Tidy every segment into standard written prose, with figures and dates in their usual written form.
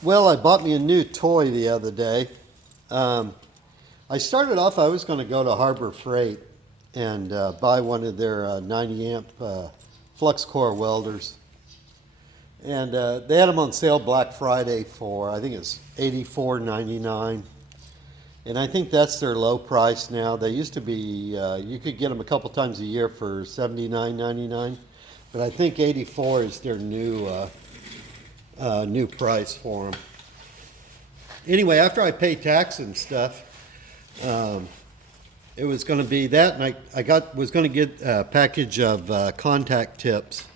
Well, I bought me a new toy the other day. Um, I started off, I was going to go to Harbor Freight and buy one of their 90 amp Flux Core welders. And they had them on sale Black Friday for, I think it's $84.99. And I think that's their low price now. They used to be, you could get them a couple times a year for $79.99. But I think 84 is their new price for them. Anyway, after I paid tax and stuff, it was going to be that, and was going to get a package of contact tips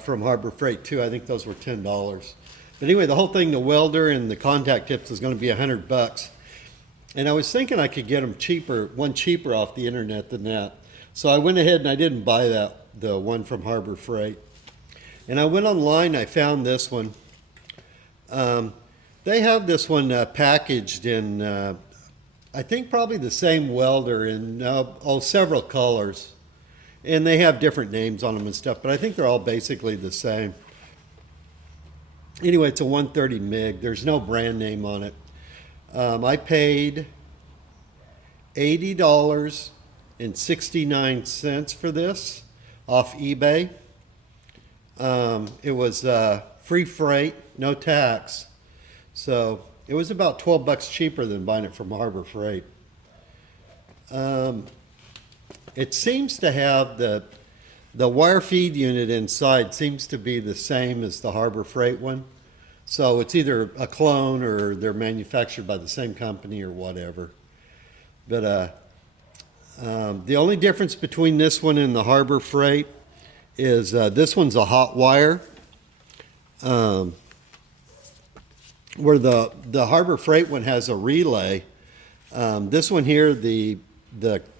from Harbor Freight too. I think those were $10. But anyway, the whole thing, the welder and the contact tips, was going to be $100. And I was thinking I could get them cheaper off the internet than that. So I went ahead and I didn't buy the one from Harbor Freight. And I went online, I found this one. They have this one packaged in, I think probably the same welder in several colors. And they have different names on them and stuff, but I think they're all basically the same. Anyway, it's a 130 MIG. There's no brand name on it. I paid $80.69 for this off eBay. It was free freight, no tax. So it was about 12 bucks cheaper than buying it from Harbor Freight. It seems to have the wire feed unit inside seems to be the same as the Harbor Freight one. So it's either a clone or they're manufactured by the same company or whatever. But the only difference between this one and the Harbor Freight is this one's a hot wire. Where the Harbor Freight one has a relay. This one here, the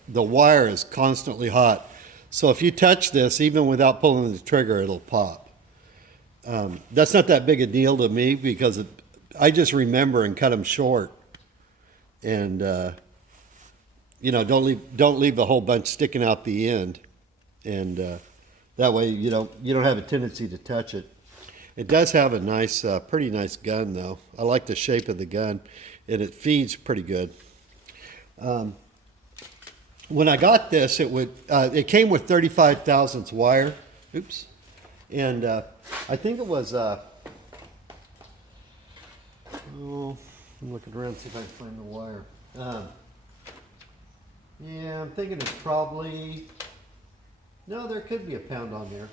wire is constantly hot. So if you touch this, even without pulling the trigger, it'll pop. That's not that big a deal to me because I just remember and cut them short. And, don't leave a whole bunch sticking out the end. And that way you don't have a tendency to touch it. It does have a nice, pretty nice gun though. I like the shape of the gun, and it feeds pretty good. When I got this, it came with 35 thousandths wire. Oops. And I think it was, I'm looking around to see if I can find the wire. Yeah, I'm thinking it's probably, no, there could be a pound on there.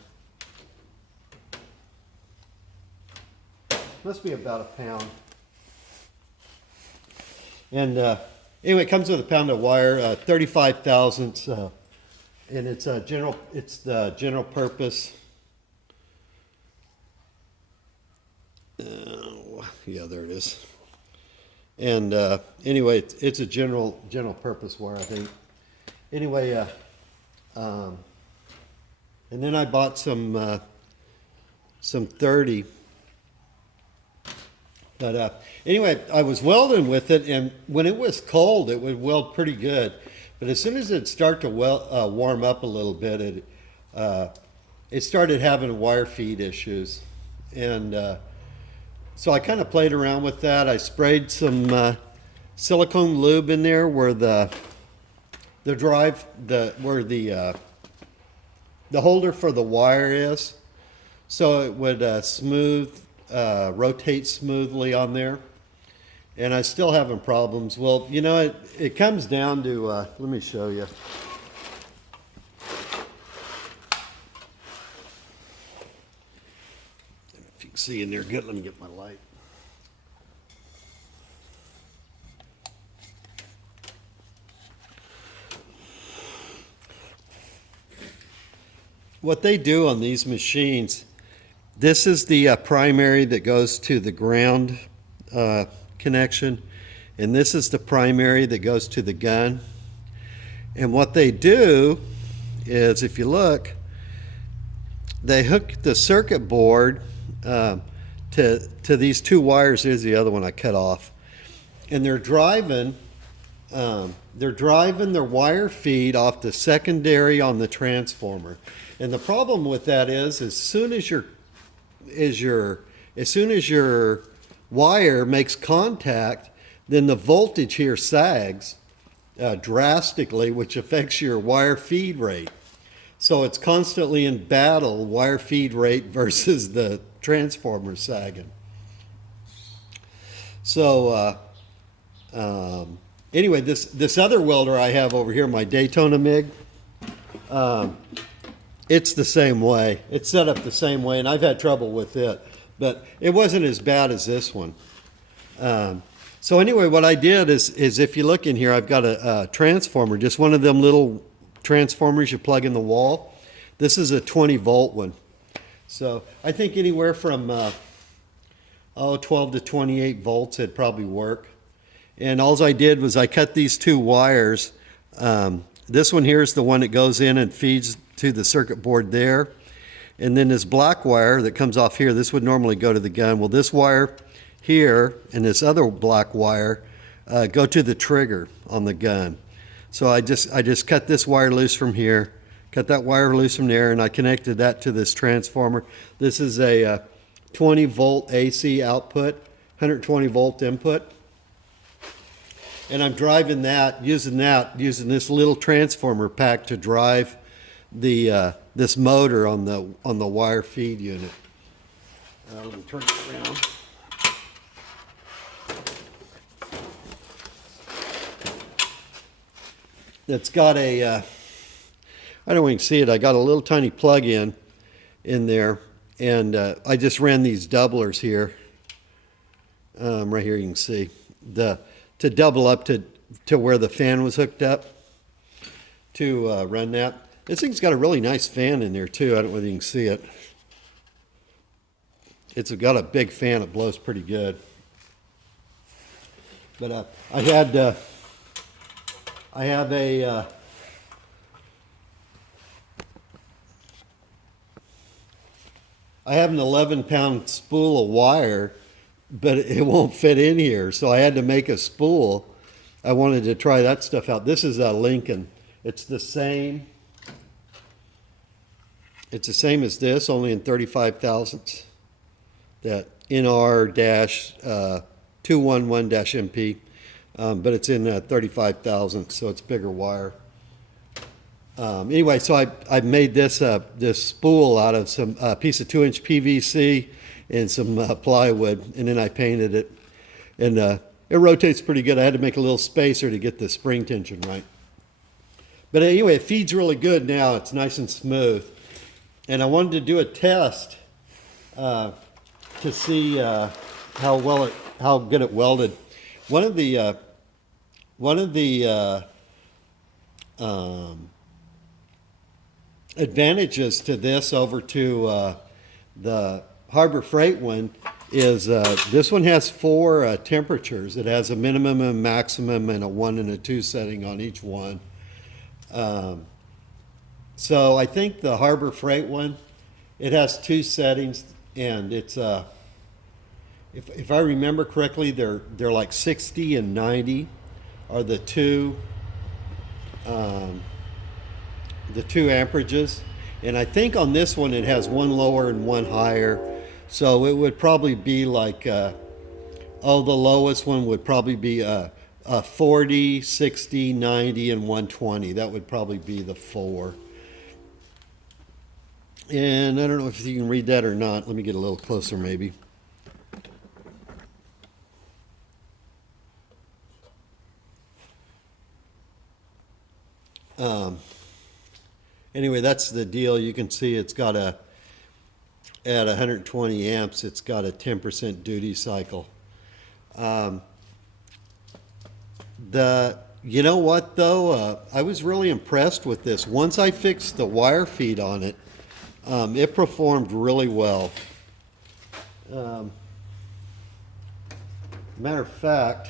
Must be about a pound. And anyway, it comes with a pound of wire, 35 thousandths, and it's the general purpose. Yeah, there it is. And anyway, it's a general purpose wire, I think. Anyway, and then I bought some 30. But anyway, I was welding with it, and when it was cold, it would weld pretty good. But as soon as it started to warm up a little bit, it started having wire feed issues. And so I kind of played around with that. I sprayed some silicone lube in there where the holder for the wire is, so it would rotate smoothly on there. And I still having problems. Well, it comes down to, let me show you. If you can see in there good, let me get my light. What they do on these machines, this is the primary that goes to the ground connection, and this is the primary that goes to the gun. And what they do is, if you look, they hook the circuit board to these two wires. Here's the other one I cut off, and they're driving their wire feed off the secondary on the transformer. And the problem with that is, as soon as your wire makes contact, then the voltage here sags drastically, which affects your wire feed rate. So it's constantly in battle, wire feed rate versus the transformer sagging. So anyway, this other welder I have over here, my Daytona MIG, it's the same way. It's set up the same way, and I've had trouble with it, but it wasn't as bad as this one. So anyway, what I did is if you look in here, I've got a transformer, just one of them little transformers you plug in the wall. This is a 20-volt one. So I think anywhere from 12 to 28 volts it'd probably work. And all I did was I cut these two wires. This one here is the one that goes in and feeds to the circuit board there. And then this black wire that comes off here, this would normally go to the gun. Well, this wire here and this other black wire go to the trigger on the gun. So I just cut this wire loose from here, cut that wire loose from there, and I connected that to this transformer. This is a 20-volt AC output, 120-volt input. And I'm driving using this little transformer pack to drive this motor on the wire feed unit. Let me turn it around. It's got a, I don't know if you can see it, I got a little tiny plug-in in there, and I just ran these doublers here. Right here you can see, to double up to where the fan was hooked up to run that. This thing's got a really nice fan in there too. I don't know whether you can see it. It's got a big fan, it blows pretty good. But I have an 11-pound spool of wire, but it won't fit in here, so I had to make a spool. I wanted to try that stuff out. This is a Lincoln. It's the same. It's the same as this, only in 35 thousandths. That NR-211-MP, but it's in 35 thousandths, so it's bigger wire. Anyway, so I made this spool out of some piece of 2-inch PVC and some plywood, and then I painted it, and it rotates pretty good. I had to make a little spacer to get the spring tension right. But anyway, it feeds really good now. It's nice and smooth, and I wanted to do a test to see how good it welded. One of the advantages to this over to the Harbor Freight one is this one has 4 temperatures. It has a minimum and maximum and a 1 and a 2 setting on each one. So I think the Harbor Freight one, it has 2 settings, and it's if I remember correctly, they're like 60 and 90 are the two amperages, and I think on this one it has 1 lower and 1 higher, so it would probably be like the lowest one would probably be a 40, 60, 90, and 120. That would probably be the 4. And I don't know if you can read that or not. Let me get a little closer maybe. Anyway, that's the deal. You can see it's got at 120 amps, it's got a 10% duty cycle. You know what though? I was really impressed with this. Once I fixed the wire feed on it, it performed really well. Matter of fact,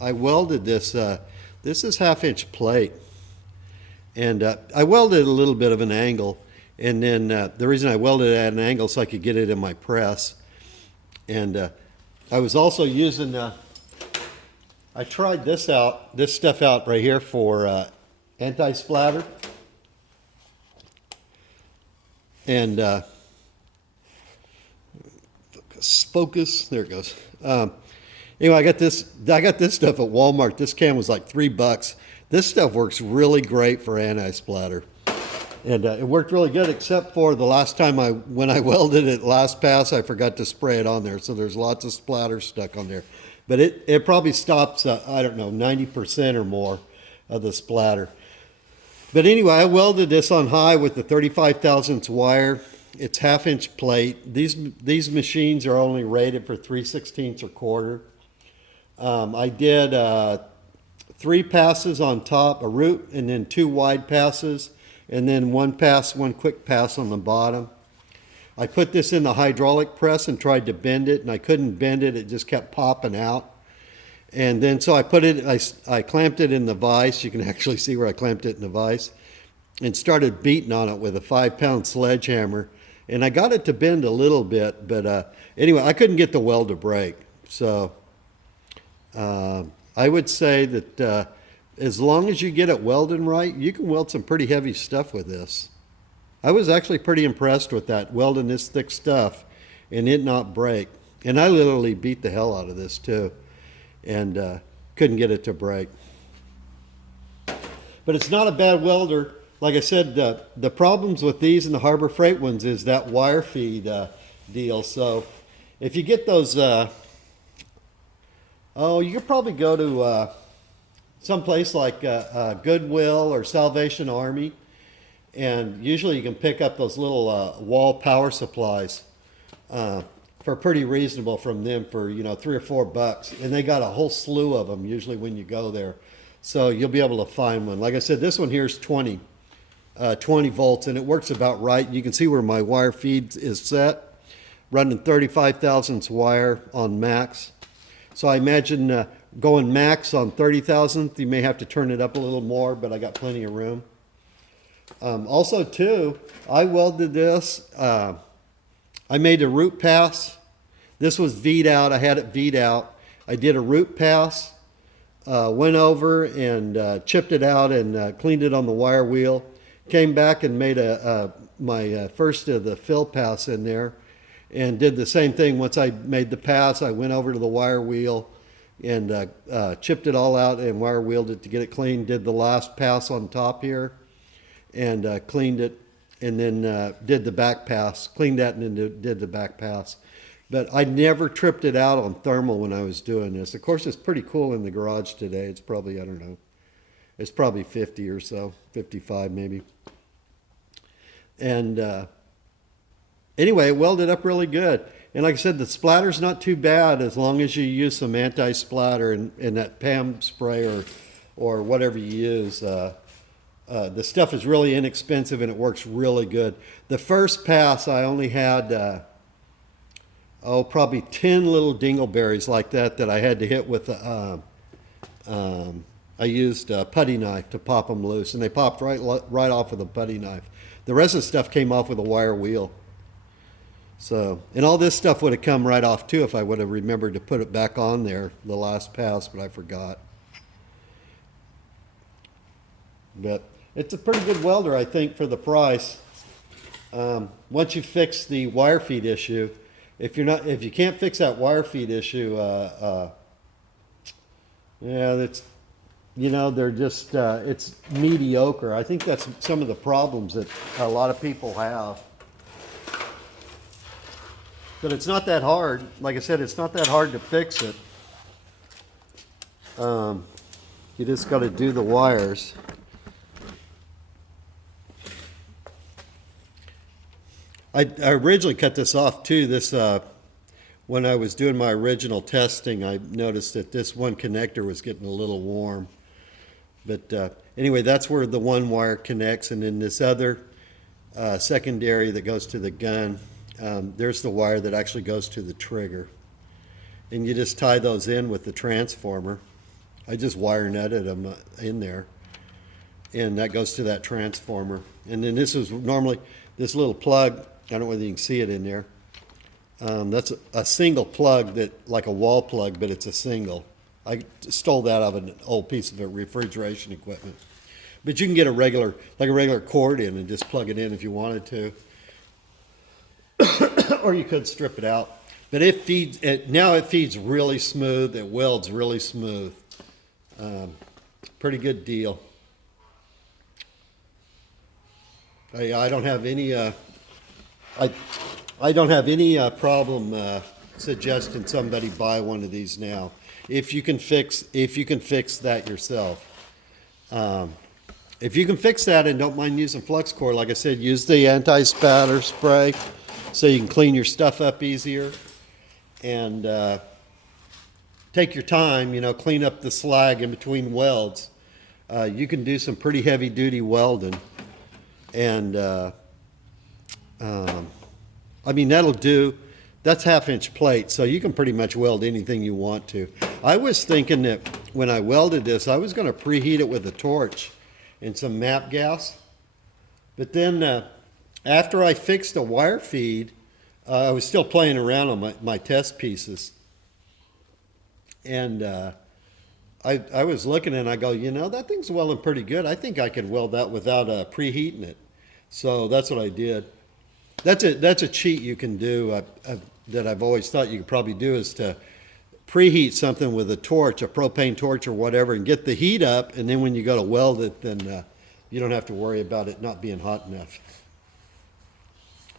I welded this. This is 1/2-inch plate. And I welded a little bit of an angle, and then the reason I welded it at an angle so I could get it in my press. And I was also using, I tried this stuff out right here for anti-splatter. And focus. focus. There it goes. Anyway, I got this stuff at Walmart. This can was like $3. This stuff works really great for anti-splatter. And it worked really good, except for the last time when I welded it last pass, I forgot to spray it on there. So there's lots of splatter stuck on there. But it probably stops, I don't know, 90% or more of the splatter. But anyway, I welded this on high with the 35 thousandths wire. It's 1/2 inch plate. These machines are only rated for 3/16 or quarter. I did 3 passes on top, a root, and then 2 wide passes, and then 1 quick pass on the bottom. I put this in the hydraulic press and tried to bend it, and I couldn't bend it. It just kept popping out. And then so I clamped it in the vise. You can actually see where I clamped it in the vise, and started beating on it with a 5-pound sledgehammer. And I got it to bend a little bit, but anyway, I couldn't get the weld to break. So I would say that as long as you get it welding right, you can weld some pretty heavy stuff with this. I was actually pretty impressed with that, welding this thick stuff and it not break. And I literally beat the hell out of this too, and couldn't get it to break. But it's not a bad welder. Like I said, the problems with these and the Harbor Freight ones is that wire feed deal. So if you get those, you could probably go to some place like Goodwill or Salvation Army, and usually you can pick up those little wall power supplies for pretty reasonable from them for, $3 or $4, and they got a whole slew of them usually when you go there. So you'll be able to find one. Like I said, this one here is 20 volts, and it works about right. You can see where my wire feed is set, running 35 thousandths wire on max. So I imagine going max on 30 thousandths, you may have to turn it up a little more, but I got plenty of room. Also too, I welded this. I made a root pass. This was V'd out. I had it V'd out. I did a root pass, went over and chipped it out and cleaned it on the wire wheel. Came back and made my first of the fill pass in there, and did the same thing. Once I made the pass, I went over to the wire wheel and chipped it all out and wire wheeled it to get it clean. Did the last pass on top here and cleaned it, and then did the back pass. Cleaned that and then did the back pass. But I never tripped it out on thermal when I was doing this. Of course, it's pretty cool in the garage today. It's probably, I don't know, it's probably 50 or so, 55 maybe. And anyway, it welded up really good. And like I said, the splatter's not too bad as long as you use some anti-splatter and that PAM spray or whatever you use. The stuff is really inexpensive and it works really good. The first pass I only had, probably 10 little dingleberries like that I had to hit with I used a putty knife to pop them loose, and they popped right off with a putty knife. The rest of the stuff came off with a wire wheel. So, and all this stuff would have come right off too if I would have remembered to put it back on there the last pass, but I forgot. But it's a pretty good welder, I think, for the price. Once you fix the wire feed issue, if you can't fix that wire feed issue, that's, they're just, it's mediocre. I think that's some of the problems that a lot of people have. But it's not that hard. Like I said, it's not that hard to fix it. You just got to do the wires. I originally cut this off too. When I was doing my original testing, I noticed that this one connector was getting a little warm. But anyway, that's where the one wire connects, and then this other secondary that goes to the gun, there's the wire that actually goes to the trigger. And you just tie those in with the transformer. I just wire nutted them in there, and that goes to that transformer. And then this is normally this little plug. I don't know whether you can see it in there. That's a single plug, like a wall plug, but it's a single. I stole that out of an old piece of refrigeration equipment. But you can get a regular cord in and just plug it in if you wanted to. Or you could strip it out. But it feeds, now it feeds really smooth. It welds really smooth. Pretty good deal. I don't have any, I don't have any problem suggesting somebody buy one of these now. If you can fix that yourself. If you can fix that and don't mind using Flux Core, like I said, use the anti-spatter spray so you can clean your stuff up easier. And take your time, clean up the slag in between welds. You can do some pretty heavy duty welding. And I mean, that'll do. That's 1/2-inch plate, so you can pretty much weld anything you want to. I was thinking that when I welded this, I was going to preheat it with a torch and some MAP gas. But then after I fixed a wire feed, I was still playing around on my test pieces. And I was looking and I go, that thing's welding pretty good. I think I could weld that without preheating it. So that's what I did. That's a cheat you can do that I've always thought you could probably do, is to preheat something with a torch, a propane torch or whatever, and get the heat up. And then when you go to weld it, then you don't have to worry about it not being hot enough.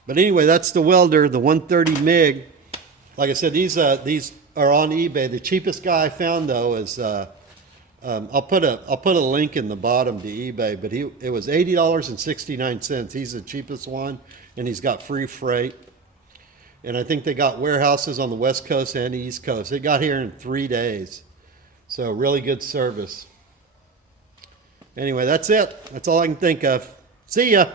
But anyway, that's the welder, the 130 MIG. Like I said, these are on eBay. The cheapest guy I found, though, is I'll put a link in the bottom to eBay. But it was $80.69. He's the cheapest one, and he's got free freight. And I think they got warehouses on the West Coast and the East Coast. It got here in 3 days, so really good service. Anyway, that's it. That's all I can think of. See ya.